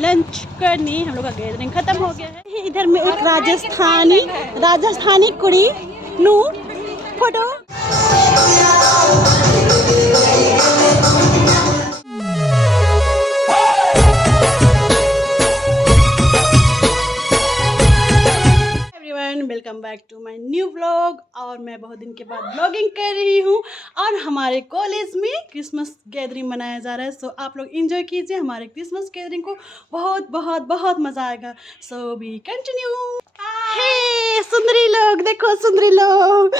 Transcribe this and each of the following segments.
Lunch करनी, हम लोग का गैदरिंग खत्म हो गया है। इधर में एक राजस्थानी कुड़ी नू photo. Welcome back to my new vlog. और मैं बहुत दिन के बाद ब्लॉगिंग कर रही हूँ और हमारे कॉलेज में क्रिसमस गैदरिंग मनाया जा रहा है। सो आप लोग एंजॉय कीजिए हमारे क्रिसमस गैदरिंग को, बहुत बहुत बहुत मज़ा आएगा। So we continue. हे सुंदरी लोग, देखो सुंदरी लोग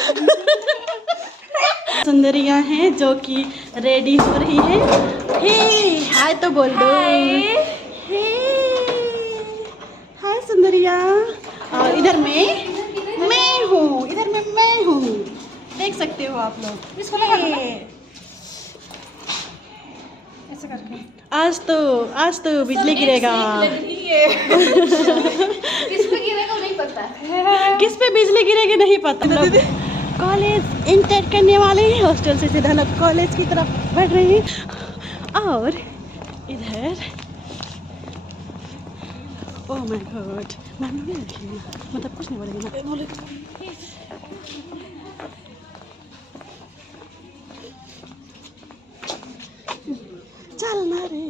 सुंदरियाँ हैं जो कि रेडी हो रही है। हे हाय तो बोल दो। हे हाय सुंदरियाँ। और इधर में मैं हूँ, देख सकते हो आप लोग। इसको लगा ऐसे करके। आज तो बिजली गिरेगा। किस पे गिरेगा नहीं पता। किस पे बिजली गिरेगी नहीं पता। कॉलेज इंटर करने वाले हैं, हॉस्टल से सीधा लोग कॉलेज की तरफ बढ़ रहे हैं। और इधर ओह माय गॉड, मैम नहीं रखी, मतलब कुछ नहीं बोलेगी ना। चलना रे।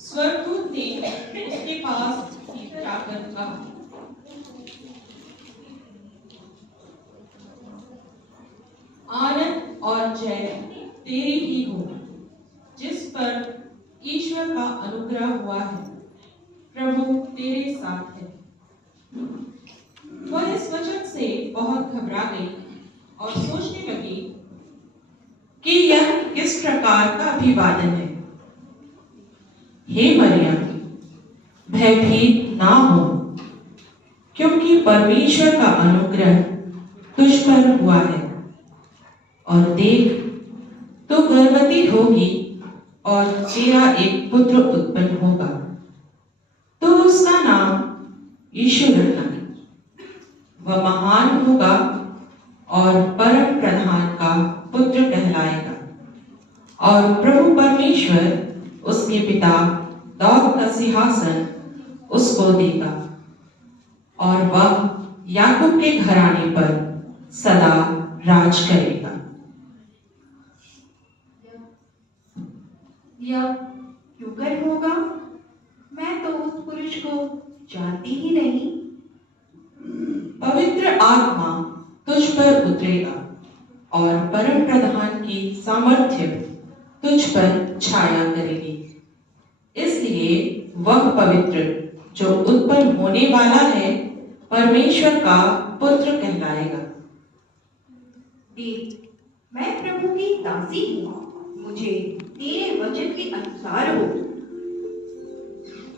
स्वर्गदूत ने उसके पास जाकर कहा, आनंद और जय तेरी ही हो, जिस पर ईश्वर का अनुग्रह हुआ है, प्रभु तेरे साथ है। वह इस वचन से बहुत घबरा गई और सोचने लगी कि यह किस प्रकार का अभिवादन है। हे मरियम, भयभीत ना हो, क्योंकि परमेश्वर का अनुग्रह तुझ पर हुआ है। और देख, तो गर्भवती होगी और तेरा एक पुत्र उत्पन्न होगा, तो उसका नाम यीशु रखना। वह महान होगा और परम प्रधान का पुत्र कहलाएगा। और प्रभु परमेश्वर उसके पिता दाऊद का सिंहासन उसको देगा, और वह याकूब के घराने पर सदा राज करेगा। यह क्यों कर होगा? मैं तो उस पुरुष को जानती ही नहीं। पवित्र आत्मा तुझ पर उतरेगा और परम प्रधान की सामर्थ्य तुझ पर छाया करेगी। इसलिए वह पवित्र जो उत्पन्न होने वाला है परमेश्वर का पुत्र कहलाएगा। देख, मैं प्रभु की दासी हूँ, मुझे तेरे वचन के अनुसार हो।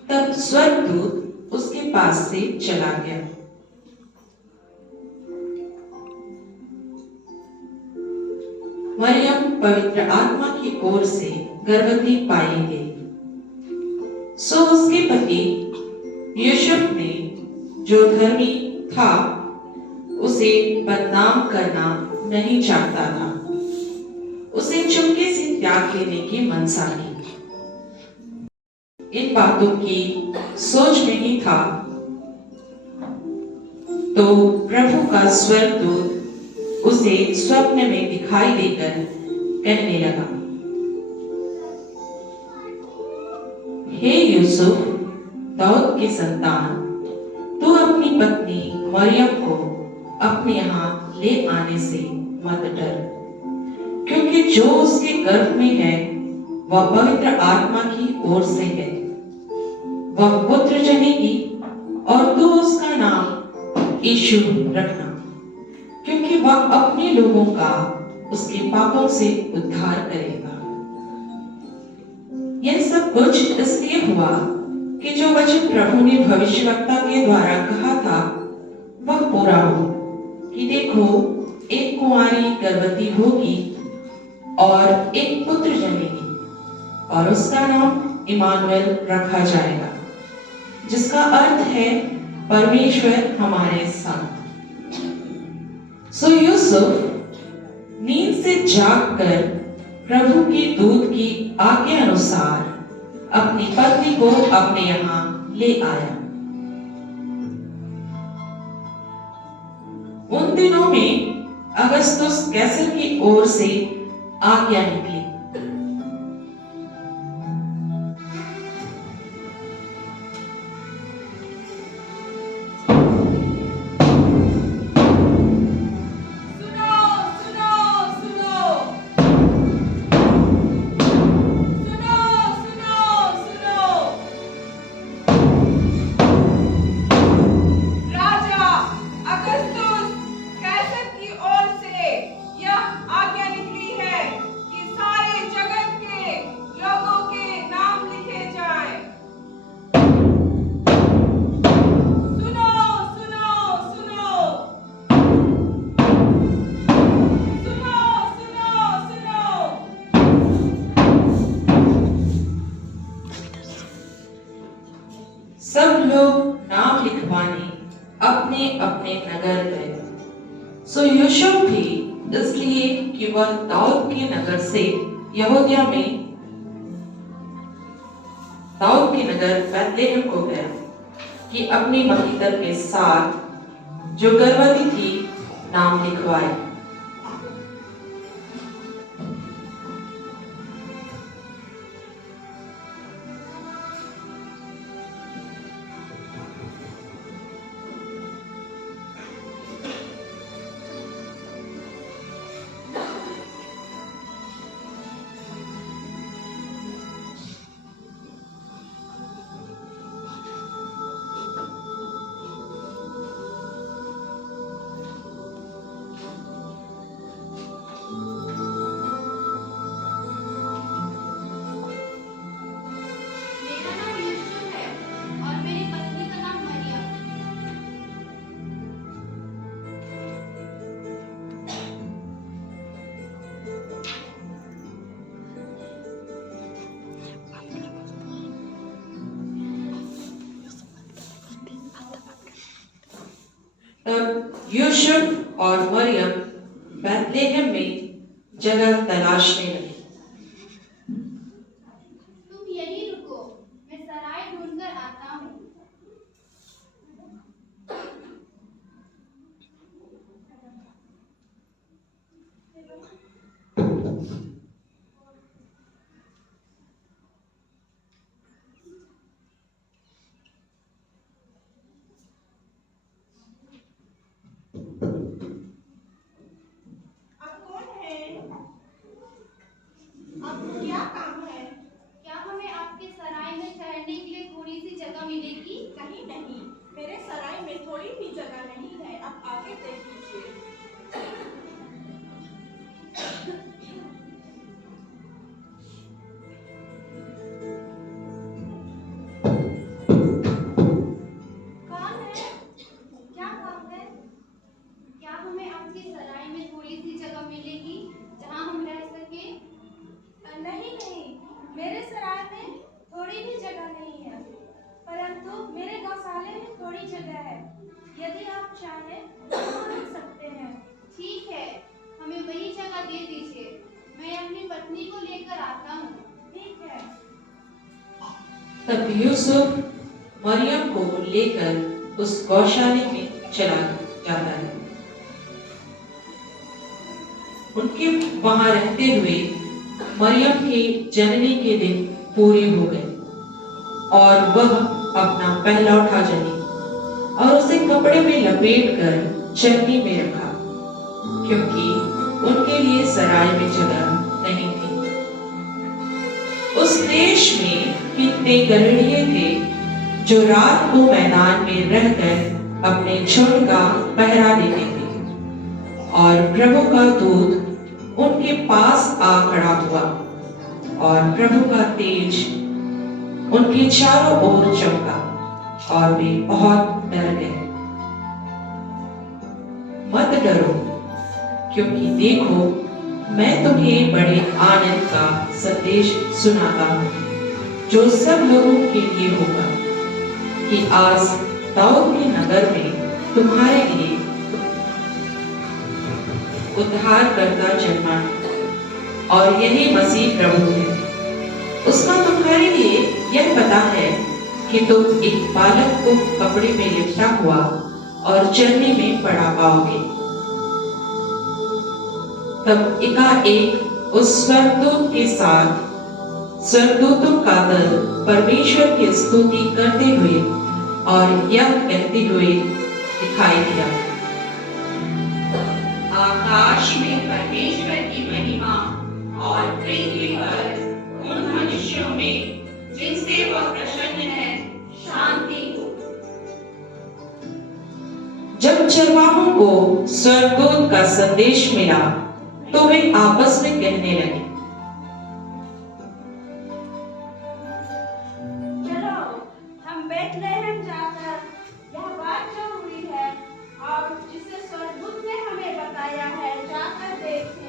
तब स्वर्गदूत उसके पास से चला गया। मरियम पवित्र आत्मा की ओर से गर्भवती पाई गई। सो उसके पति यूसुफ ने, जो धर्मी था, उसे बदनाम करना नहीं चाहता था। उसे चुपके से त्याग देने की मनसा की। इन बातों की सोच में ही था तो प्रभु का स्वर्गदूत उसे स्वप्न में दिखाई देकर कहने लगा, हे यूसुफ, दाऊद की संतान, तू अपनी पत्नी मरियम को अपने यहाँ ले आने से मत डर, क्योंकि जो उसके गर्भ में है वह पवित्र आत्मा की ओर से है। वह पुत्र जनेगी और तू उसका नाम यीशु रखना, क्योंकि वह अपने लोगों का उसके पापों से उद्धार करेगा। यह सब कुछ इसलिए हुआ कि जो वचन प्रभु ने भविष्यवक्ता के द्वारा कहा था वह पूरा हो, कि देखो, एक कुंवारी गर्भवती होगी और एक पुत्र जनेगी और उसका नाम इमानुएल रखा जाएगा, जिसका अर्थ है परमेश्वर हमारे साथ। सो यूसुफ नींद से जागकर प्रभु के दूत की आज्ञा अनुसार अपनी पत्नी को अपने यहाँ ले आया। उन दिनों में अगस्तुस कैसर की ओर से आज्ञा निकली। सब लोग नाम लिखवाने अपने अपने नगर गए। सो यूसुफ भी, इसलिए कि वह दाऊद के नगर से यहूदिया में दाऊद के नगर बैतलहम को गया कि अपनी मखीतर के साथ जो गर्भवती थी नाम लिखवाए। मेरा नाम यूसुफ है और मेरी पत्नी का नाम मरियम। तब यूसुफ और मरियम बैतलहम में जगह तलाशने लगे। तुम यहीं रुको, मैं सराय ढूंढकर आता हूँ। आप कौन जगह नहीं है, आप आगे देख लीजिए। कौन है? क्या काम है? क्या हमें आपकी सराय में थोड़ी सी जगह मिलेगी जहाँ हम रह सके? नहीं नहीं, मेरे सराय में थोड़ी भी जगह नहीं है, परंतु मेरे गौशाले में थोड़ी जगह है। यदि आप चाहें तो वहाँ रुक सकते हैं। ठीक है, हमें वही जगह दे दीजिए। मैं अपनी पत्नी को लेकर आता हूँ। ठीक है। तब यूसुफ मरियम को लेकर उस गौशाले में चला जाता है। उनके वहां रहते हुए मरियम के जननी के दिन पूरे हो गए और वह अपना पहलौठा जनी और उसे कपड़े में लपेट कर चरनी में रखा, क्योंकि उनके लिए सराय में जगह नहीं थी। उस देश में कितने गड़ेड़िए थे जो रात को मैदान में रहकर अपने झुंड का पहरा देते थे, और प्रभु का दूत उनके पास आ खड़ा हुआ और प्रभु का तेज उनके चारों ओर चमका और वे बहुत डर गए। मत डरो, क्योंकि देखो मैं तुम्हें बड़े आनंद का संदेश सुनाता हूँ, जो सब लोगों के लिए होगा, कि आज दाऊद के नगर में तुम्हारे लिए उद्धारकर्ता जन्मा है, और यही मसीह प्रभु है। उसका तुम्हारे लिए यह पता है कि तुम एक बालक को कपड़े में लिपटा हुआ और चरनी में पड़ा पाओगे। तब एकाएक उस स्वर्गदूत के साथ स्वर्गदूतों का दल परमेश्वर की स्तुति करते हुए और यह कहते हुए दिखाई दिया, आकाश में परमेश्वर की महिमा और पृथ्वी पर उन मनुष्यों में जिनसे वह प्रसन्न है शांति हो। जब चरवाहों को स्वर्गदूत का संदेश मिला तो वे आपस में कहने लगे, चलो हम बेथलेहम जाकर यह बात जो हुई है और जिसे स्वर्गदूत ने हमें बताया है जाकर देखें।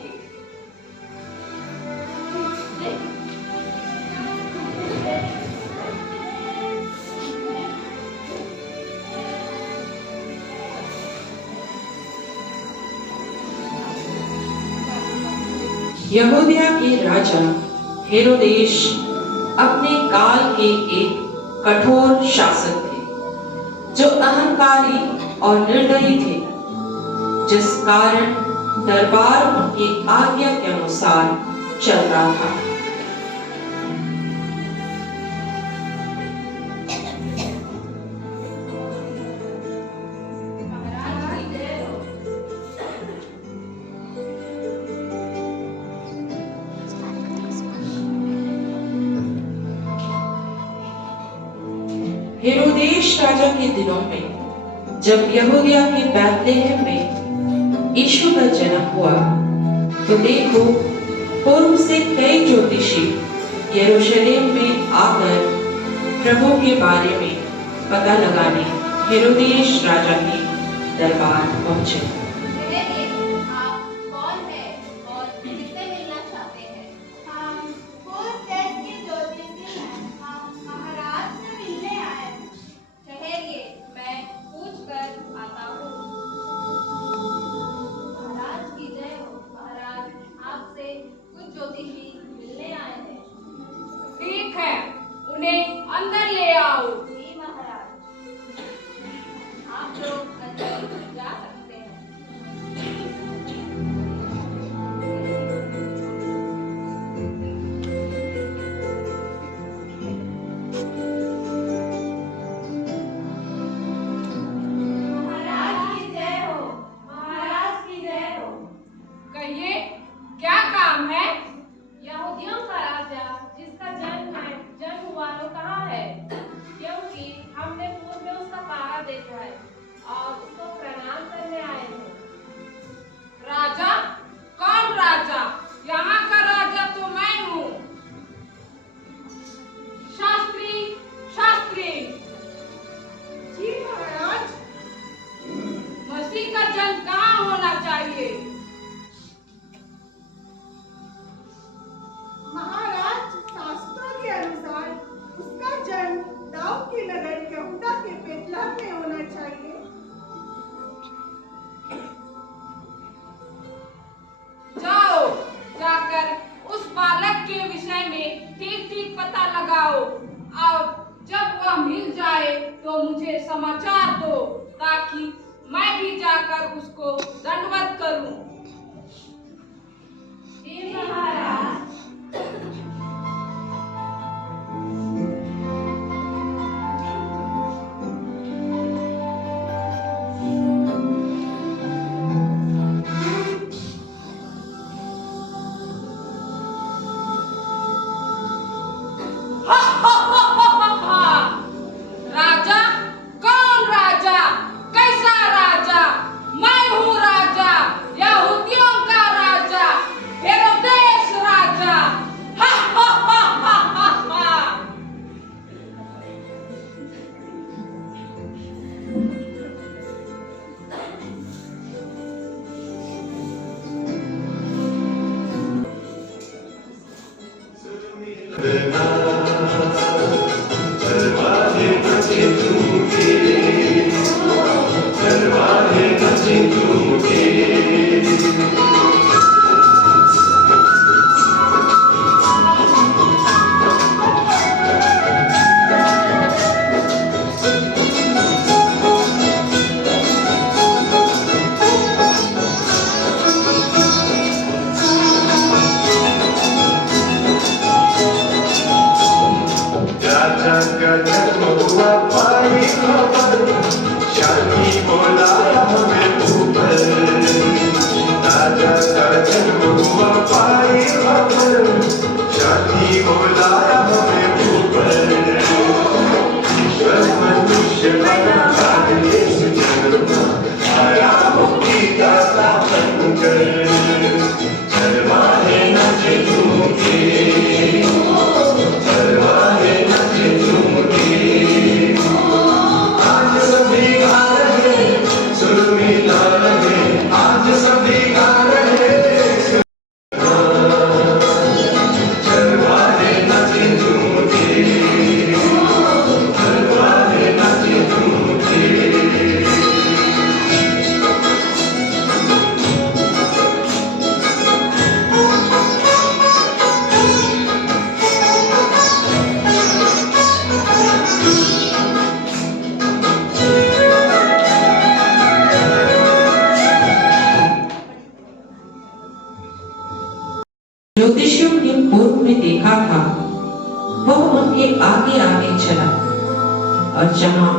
यहूदिया के राजा हेरोदेश अपने काल के एक कठोर शासक थे, जो अहंकारी और निर्दयी थे, जिस कारण दरबार उनकी आज्ञा के अनुसार चल रहा था। हेरोदेश राजा के दिनों में जब यहूदिया के बैतलहम में यीशु का जन्म हुआ, तो देखो पूर्व से कई ज्योतिषी यरूशलेम में आकर प्रभु के बारे में पता लगाने हेरोदेश राजा के दरबार पहुंचे। आप कौन है और किससे मिलना चाहते हैं? हम पूर्व देश के ज्योतिषी हैं। हम महाराज से मिलने आए हैं। ठहरिए, मैं पूछ कर आता हूँ। महाराज की जय हो। महाराज, आपसे कुछ ज्योतिषी मिलने आए हैं। ठीक है, उन्हें अंदर ले आओ। जी महाराज, आप लोग अंदर जा सकते हैं। तो मुझे समाचार दो ताकि मैं भी जाकर उसको दंडवत करूं। जी महाराज। राजा? कौन राजा? कैसा राजा? मैं हूँ राजा, यहूदियों का राजा, हेरोदेस राजा। हा हा हा हा हा हा। राजा का जन्म हुआ पाई खबर, शादी बोलाया हमें ऊपर। राजा का जन्म हुआ पाई खबर, शादी बोलाया हमें ऊपर। ईश्वर मनुष्य बना इस जन्म में, आया मुक्ति दाता बनकर। चरवाहे नाचे झूम के, चरवाहे नाचे झूम के। आज सभी गा रहे, सुर मिला रहे, आज सभी गा रहे। चरवाहे नाचे झूम के, चरवाहे नाचे झूम के। ज्योतिषियों ने पूर्व में देखा था, वह उनके आगे आगे चला और जहाँ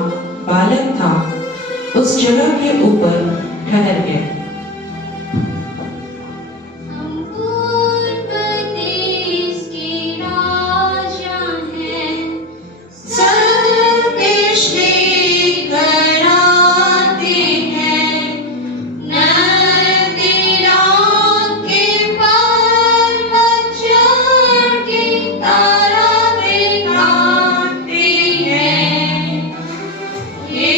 बालक था उस जगह के ऊपर ठहर गया। हम पूर्व देश के राजा हैं, सब देश कराते हैं। नदियों के पर्वत चढ़ के तारा दिखाते हैं। हे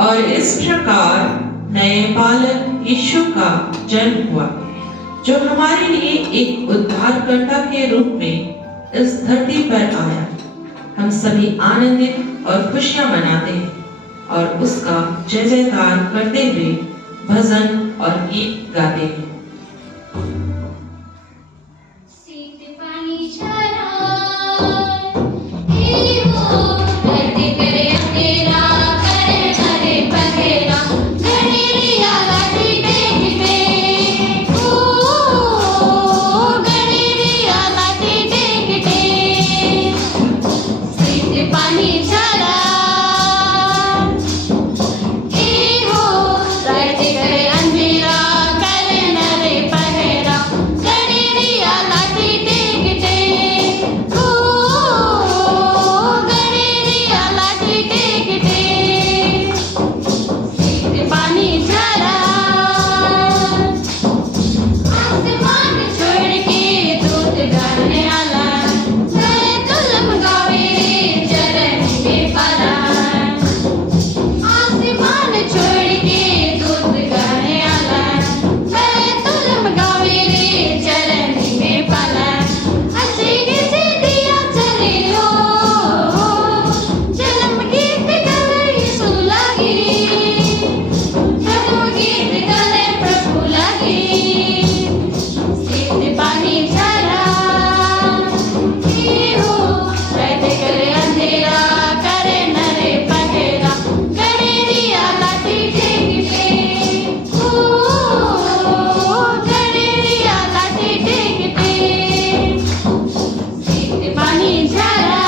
और इस प्रकार नए बालक यीशु का जन्म हुआ, जो हमारे लिए एक उद्धारकर्ता के रूप में इस धरती पर आया। हम सभी आनंदित और खुशियां मनाते हैं और उसका जय जयकार करते हुए भजन और गीत गाते हैं। सीत पानी झरा हे हो धरती करे अंधेरा करे हरे पहेरा गणेरिया लाठी टेकते ओ गणेरिया लाठी टेकते सीत पानी झरा हे हो धरती करे अंधेरा करे हरे पहेरा गणेरिया लाठी टेकते ओ गणेरिया लाठी टेकते सीत पानी झरा आसमान छोड़ के दूत गाने आला मैं तुलम गावे चरण में पाला आसमान छोड़ के दूत गाने आला मैं तुलम गावे रे चरण में पाला अच्छे से दिया चले हो जन्म गीत गले सुन लगी प्रभु गीत गले प्रभु लगी सीत पानी झरा हे हो रात करे अंधेरा करे नरे पहेरा गणेरिया लाठी टेकते ओ गणेरिया लाठी टेकते सीत पानी झरा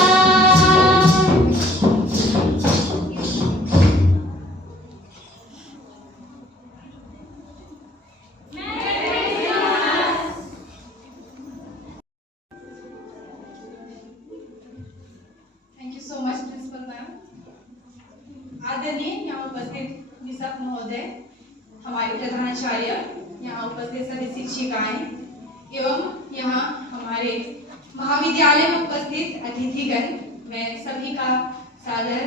thank you so much principal ma'am. आदरणीय यहाँ उपस्थित निशक महोदय, हमारे प्रधानाचार्य, यहाँ उपस्थित सभी शिक्षिकाएं एवं यहाँ हमारे महाविद्यालय में उपस्थित अतिथिगण, मैं सभी का सादर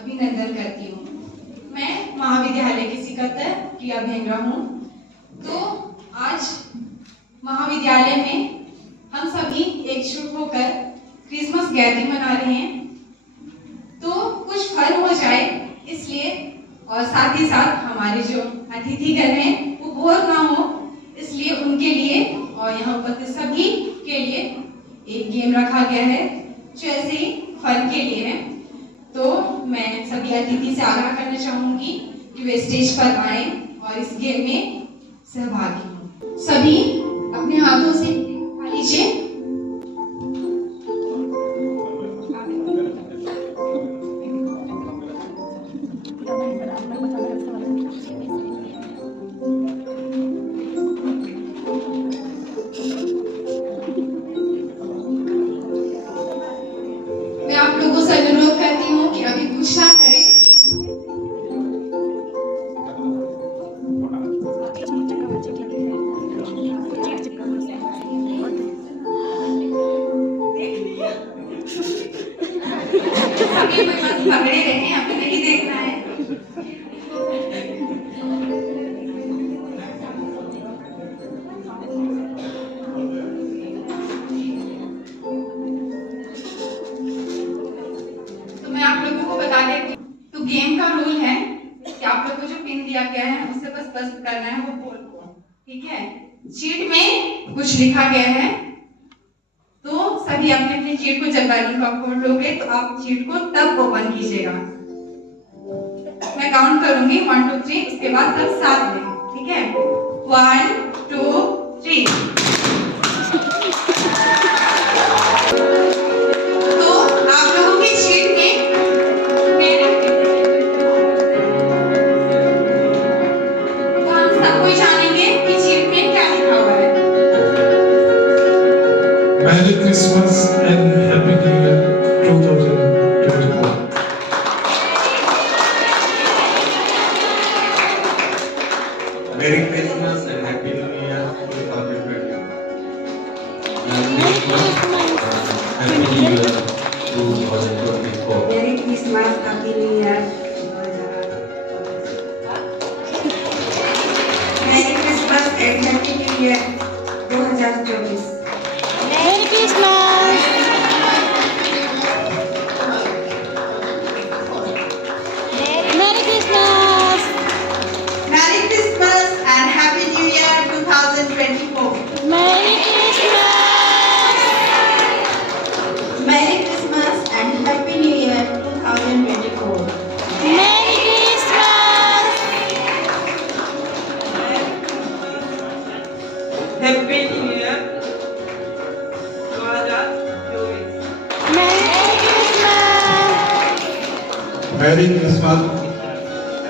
अभिनंदन करती हूँ। मैं महाविद्यालय की शिक्षक प्रिया भेंगरा हूँ। तो आज महाविद्यालय में हम सभी एकजुट होकर क्रिसमस गैदरिंग मना रहे हैं, तो कुछ फन हो जाए इसलिए, और साथ ही साथ हमारे जो अतिथिगण हैं वो बोर ना हो इसलिए उनके लिए और यहाँ उपस्थित सभी के लिए एक गेम रखा गया है जो ऐसे ही फन के लिए है। तो मैं सभी अतिथि से आग्रह करना चाहूंगी कि वे स्टेज पर आए और इस गेम में सहभागी हों। सभी अपने हाथों से उठा लीजिए। मैं आप लोगों से अनुरोध करती हूँ कि अभी कुछ ना करें। अभी कोई बस पकड़े रहे, अभी नहीं देखना है। तो मैं आप लोगों को बता देती हूँ। तो गेम का रूल है कि आप लोगों को जो पिन दिया गया है उससे बस करना है वो बोल को, ठीक है। शीट में कुछ लिखा गया है, तो सभी अपने अपने शीट को जब बैलून का खोल लोगे तो आप शीट को तब ओपन कीजिएगा। मैं काउंट करूंगी 1 2 3, उसके बाद सब साथ में, ठीक है। 1 2 3। तो आप लोगों की शीट में तो हम सब कोई जानेंगे कि शीट में क्या लिखा हुआ है। Merry Christmas and Happy New Year 2024. Merry Christmas and Happy New Year 2020. Merry Christmas and Happy New Year 2024. मेरी Christmas happy new year 2024।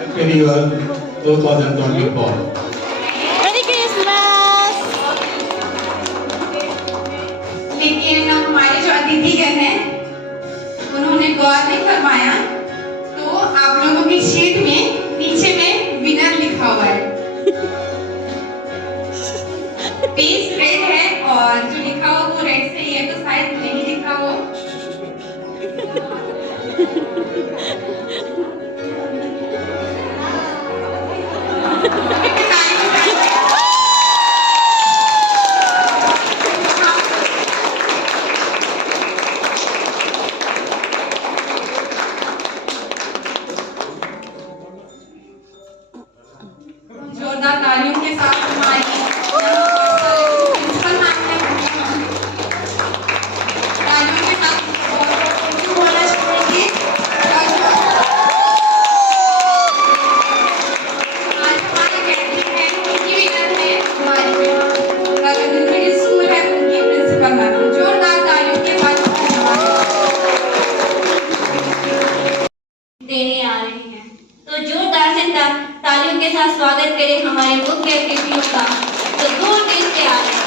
Happy New Year 2024. मेरी क्रिसमस। लेकिन हमारे जो अतिथिगण हैं उन्होंने गौर नहीं फरमाया, तो आप लोगों की शीट में नीचे में विनर लिखा हुआ है। पेज रेड है और जो लिखा हो वो रेड से ही है, तो शायद नहीं लिखा हो। जोरदार तालियों के साथ हमारी प्रिंसिपल मैम ने तालियों के साथ बहुत बोलना चाहिए। आज हमारे कैंटीन में उनकी विनर है, हमारी मिडिल स्कूल है, उनकी प्रिंसिपल मैम। जोरदार तालियों के साथ देने आ रहे हैं, तो जोरदार से तालियों के साथ स्वागत करें हमारे मुख्य अतिथियों का जो दूर देश से आ रहे हैं।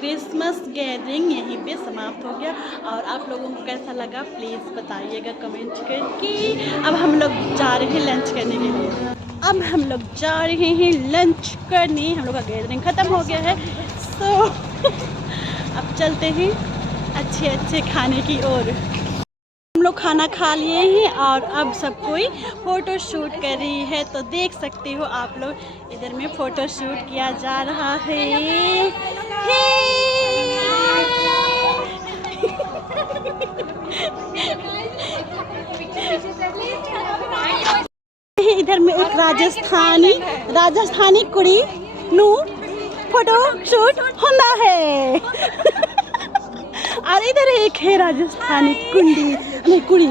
क्रिसमस गैदरिंग यहीं पे समाप्त हो गया। और आप लोगों को कैसा लगा प्लीज़ बताइएगा कमेंट करके। अब हम लोग जा रहे हैं लंच करने के लिए। अब हम लोग जा रहे हैं लंच करने, हम लोग का गैदरिंग ख़त्म हो गया है। सो अब चलते हैं अच्छे अच्छे खाने की ओर। हम लोग खाना खा लिए हैं और अब सब कोई फ़ोटो शूट कर रही है, तो देख सकते हो आप लोग इधर में फ़ोटो शूट किया जा रहा है। इधर में एक राजस्थानी कुड़ी नू फोटो शूट होता है। और इधर एक है राजस्थानी कुड़ी।